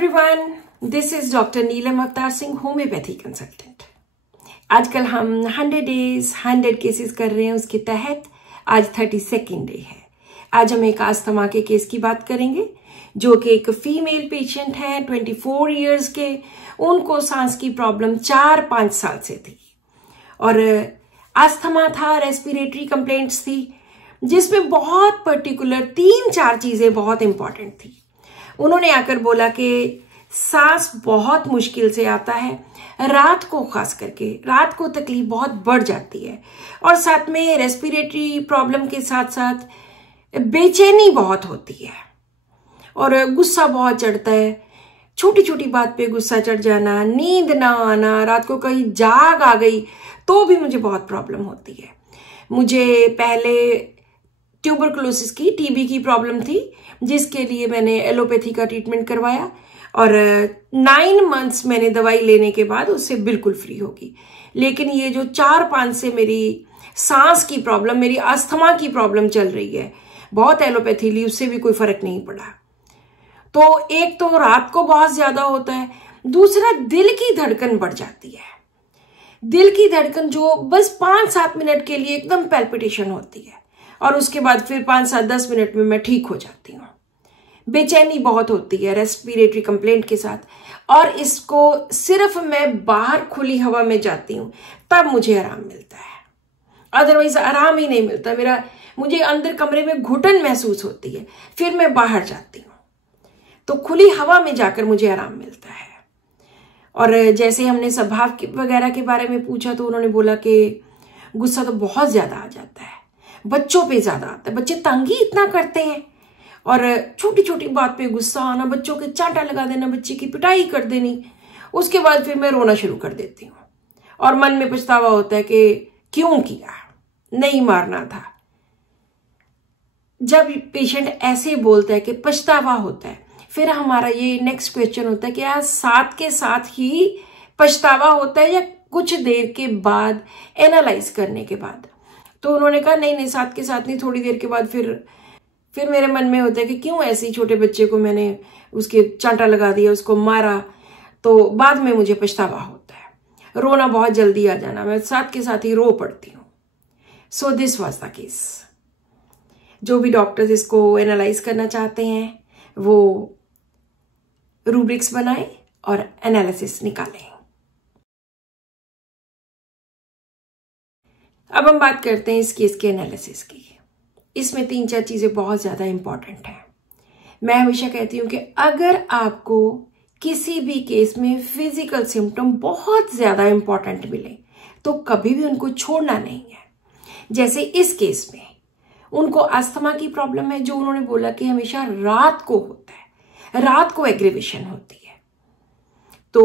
Everyone, this is doctor Neelam Avtar Singh, homeopathy consultant. आजकल हम 100 days 100 cases कर रहे हैं। उसके तहत आज 32nd डे है। आज हम एक अस्थमा के केस की बात करेंगे, जो कि एक फीमेल पेशेंट है 24 इयर्स के। उनको सांस की प्रॉब्लम 4-5 साल से थी और अस्थमा था, रेस्पिरेटरी कंप्लेंट्स थी, जिसमें बहुत पर्टिकुलर 3-4 चीजें बहुत इंपॉर्टेंट थी। उन्होंने आकर बोला कि सांस बहुत मुश्किल से आता है, रात को खास करके रात को तकलीफ बहुत बढ़ जाती है और साथ में रेस्पिरेटरी प्रॉब्लम के साथ साथ बेचैनी बहुत होती है और गुस्सा बहुत चढ़ता है। छोटी छोटी बात पे गुस्सा चढ़ जाना, नींद ना आना, रात को कहीं जाग आ गई तो भी मुझे बहुत प्रॉब्लम होती है। मुझे पहले ट्यूबरकुलोसिस की, टीबी की प्रॉब्लम थी, जिसके लिए मैंने एलोपैथी का ट्रीटमेंट करवाया और 9 मंथ्स मैंने दवाई लेने के बाद उससे बिल्कुल फ्री होगी। लेकिन ये जो 4-5 से मेरी सांस की प्रॉब्लम, मेरी अस्थमा की प्रॉब्लम चल रही है, बहुत एलोपैथी ली, उससे भी कोई फर्क नहीं पड़ा। तो एक तो रात को बहुत ज्यादा होता है, दूसरा दिल की धड़कन बढ़ जाती है। दिल की धड़कन जो बस 5-7 मिनट के लिए एकदम पैल्पिटेशन होती है और उसके बाद फिर 5-7-10 मिनट में मैं ठीक हो जाती हूँ। बेचैनी बहुत होती है रेस्पिरेटरी कंप्लेंट के साथ, और इसको सिर्फ मैं बाहर खुली हवा में जाती हूँ तब मुझे आराम मिलता है, अदरवाइज आराम ही नहीं मिलता। मुझे अंदर कमरे में घुटन महसूस होती है, फिर मैं बाहर जाती हूँ तो खुली हवा में जाकर मुझे आराम मिलता है। और जैसे हमने स्वभाव वगैरह के बारे में पूछा तो उन्होंने बोला कि गुस्सा तो बहुत ज्यादा आ जाता है, बच्चों पे ज्यादा आता है, बच्चे तंग ही इतना करते हैं और छोटी छोटी बात पे गुस्सा आना, बच्चों के चांटा लगा देना, बच्चे की पिटाई कर देनी। उसके बाद फिर मैं रोना शुरू कर देती हूँ और मन में पछतावा होता है कि क्यों किया, नहीं मारना था। जब पेशेंट ऐसे बोलता है कि पछतावा होता है, फिर हमारा ये नेक्स्ट क्वेश्चन होता है कि यार साथ के साथ ही पछतावा होता है या कुछ देर के बाद, एनालाइज करने के बाद। तो उन्होंने कहा नहीं, साथ के साथ नहीं, थोड़ी देर के बाद फिर मेरे मन में होता है कि क्यों ऐसे छोटे बच्चे को मैंने उसके चांटा लगा दिया, उसको मारा, तो बाद में मुझे पछतावा होता है। रोना बहुत जल्दी आ जाना, मैं साथ के साथ ही रो पड़ती हूँ। So this was the case. जो भी डॉक्टर्स इसको एनालाइज करना चाहते हैं वो रूब्रिक्स बनाएं और एनालिसिस निकालें। अब हम बात करते हैं इस केस के एनालिसिस की। इसमें 3-4 चीजें बहुत ज्यादा इंपॉर्टेंट हैं। मैं हमेशा कहती हूं कि अगर आपको किसी भी केस में फिजिकल सिम्टम बहुत ज्यादा इंपॉर्टेंट मिले तो कभी भी उनको छोड़ना नहीं है। जैसे इस केस में उनको अस्थमा की प्रॉब्लम है, जो उन्होंने बोला कि हमेशा रात को होता है, रात को एग्रीवेशन होती है। तो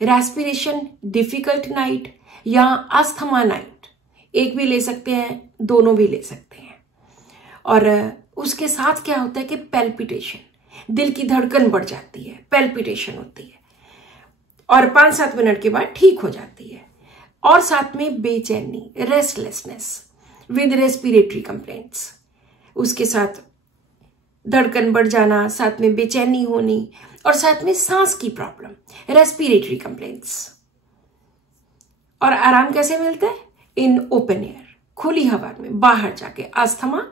रेस्पिरेशन डिफिकल्ट नाइट या अस्थमा नाइट, एक भी ले सकते हैं, दोनों भी ले सकते हैं। और उसके साथ क्या होता है कि पैल्पिटेशन, दिल की धड़कन बढ़ जाती है, पैल्पिटेशन होती है और 5-7 मिनट के बाद ठीक हो जाती है। और साथ में बेचैनी, रेस्टलेसनेस विद रेस्पिरेटरी कंप्लेंट्स, उसके साथ धड़कन बढ़ जाना, साथ में बेचैनी होनी और साथ में सांस की प्रॉब्लम, रेस्पिरेटरी कंप्लेंट्स। और आराम कैसे मिलता है? इन ओपन एयर, खुली हवा में बाहर जाके। Asthma,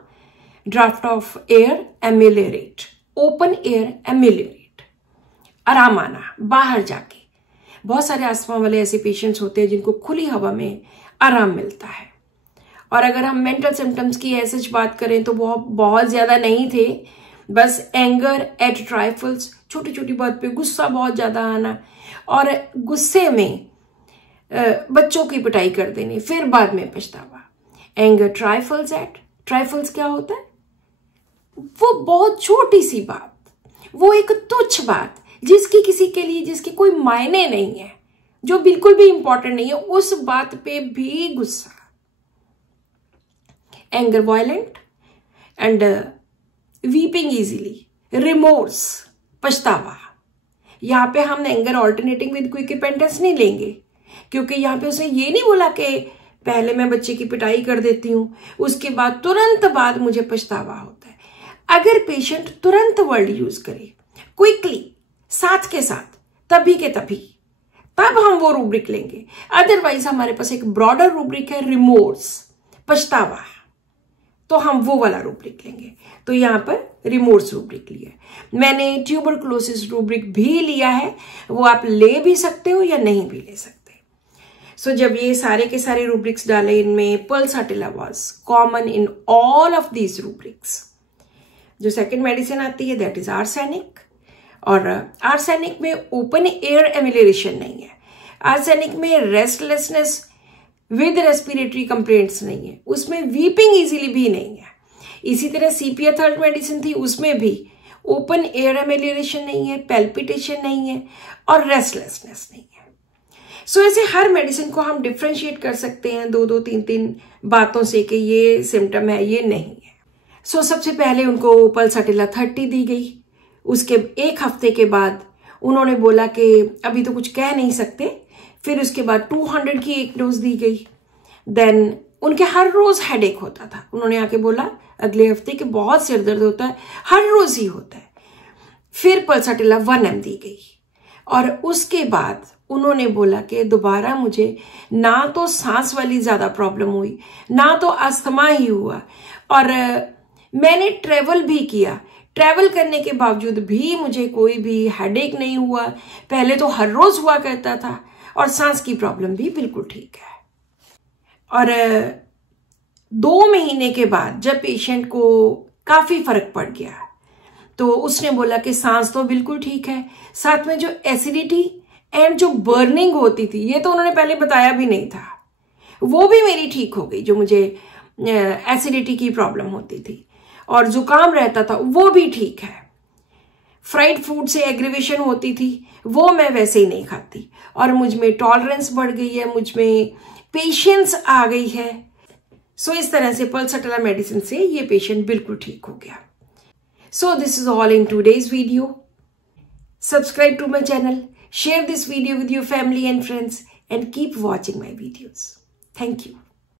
draft of air, ameliorate, open air ameliorate, आराम आना बाहर जाके। बहुत सारे अस्थमा वाले ऐसे पेशेंट्स होते हैं जिनको खुली हवा में आराम मिलता है। और अगर हम मेंटल सिम्टम्स की ऐसे बात करें तो बहुत ज्यादा नहीं थे, बस एंगर एट ट्राइफल्स, छोटी छोटी बात पे गुस्सा बहुत ज्यादा आना और गुस्से में बच्चों की पिटाई कर देनी, फिर बाद में पछतावा। एंगर ट्राइफल्स एट, ट्राइफल्स क्या होता है? वो बहुत छोटी सी बात, वो एक तुच्छ बात जिसकी किसी के लिए, जिसकी कोई मायने नहीं है, जो बिल्कुल भी इंपॉर्टेंट नहीं है, उस बात पे भी गुस्सा। Anger violent and weeping easily, remorse, पछतावा। यहां पे हम anger alternating with quick repentance नहीं लेंगे, क्योंकि यहां पे उसने ये नहीं बोला कि पहले मैं बच्चे की पिटाई कर देती हूं, उसके बाद तुरंत बाद मुझे पछतावा होता है। अगर पेशेंट तुरंत वर्ड यूज करे, क्विकली, साथ के साथ, तभी के तभी, तब हम वो रूब्रिक लेंगे। अदरवाइज हमारे पास एक ब्रॉडर रूब्रिक है, रिमोर्स, पछतावा, तो हम वो वाला रूब्रिक लेंगे। तो यहां पर रिमोर्स रूब्रिक लिया। मैंने ट्यूबरकुलोसिस रूब्रिक भी लिया है, वो आप ले भी सकते हो या नहीं भी ले सकते। सो जब ये सारे के सारे रूब्रिक्स डाले, इनमें pulsatilla was common in all of these rubrics. जो सेकेंड मेडिसिन आती है दैट इज आर्सेनिक, और आर्सेनिक में ओपन एयर एमिलेशन नहीं है, आर्सेनिक में रेस्टलेसनेस विद रेस्पिरेटरी कंप्लेंट्स नहीं है, उसमें वीपिंग इजीली भी नहीं है। इसी तरह सीपिया थर्ड मेडिसिन थी, उसमें भी ओपन एयर एमिलेशन नहीं है, पैल्पिटेशन नहीं है और रेस्टलेसनेस नहीं है। सो ऐसे हर मेडिसिन को हम डिफ्रेंशिएट कर सकते हैं 2-2, 3-3 बातों से कि ये सिम्टम है, ये नहीं है। सो सबसे पहले उनको पल्साटिला 30 दी गई। उसके एक हफ्ते के बाद उन्होंने बोला कि अभी तो कुछ कह नहीं सकते। फिर उसके बाद 200 की एक डोज दी गई। देन उनके हर रोज हेडेक होता था। उन्होंने आके बोला अगले हफ्ते कि बहुत सिर दर्द होता है, हर रोज ही होता है। फिर पल्साटिला 1 mg दी गई और उसके बाद उन्होंने बोला कि दोबारा मुझे ना तो सांस वाली ज्यादा प्रॉब्लम हुई, ना तो अस्थमा ही हुआ, और मैंने ट्रेवल भी किया, ट्रैवल करने के बावजूद भी मुझे कोई भी हेडेक नहीं हुआ। पहले तो हर रोज हुआ करता था, और सांस की प्रॉब्लम भी बिल्कुल ठीक है। और 2 महीने के बाद जब पेशेंट को काफी फर्क पड़ गया तो उसने बोला कि सांस तो बिल्कुल ठीक है, साथ में जो एसिडिटी एंड जो बर्निंग होती थी, ये तो उन्होंने पहले बताया भी नहीं था, वो भी मेरी ठीक हो गई। जो मुझे एसिडिटी की प्रॉब्लम होती थी और जुकाम रहता था, वो भी ठीक है। फ्राइड फूड से एग्रीवेशन होती थी, वो मैं वैसे ही नहीं खाती, और मुझ में टॉलरेंस बढ़ गई है, मुझ में पेशेंस आ गई है। सो इस तरह से पल्साटिला मेडिसिन से ये पेशेंट बिल्कुल ठीक हो गया। So this is all in today's video. Subscribe to my channel, share this video with your family and friends, and keep watching my videos. Thank you.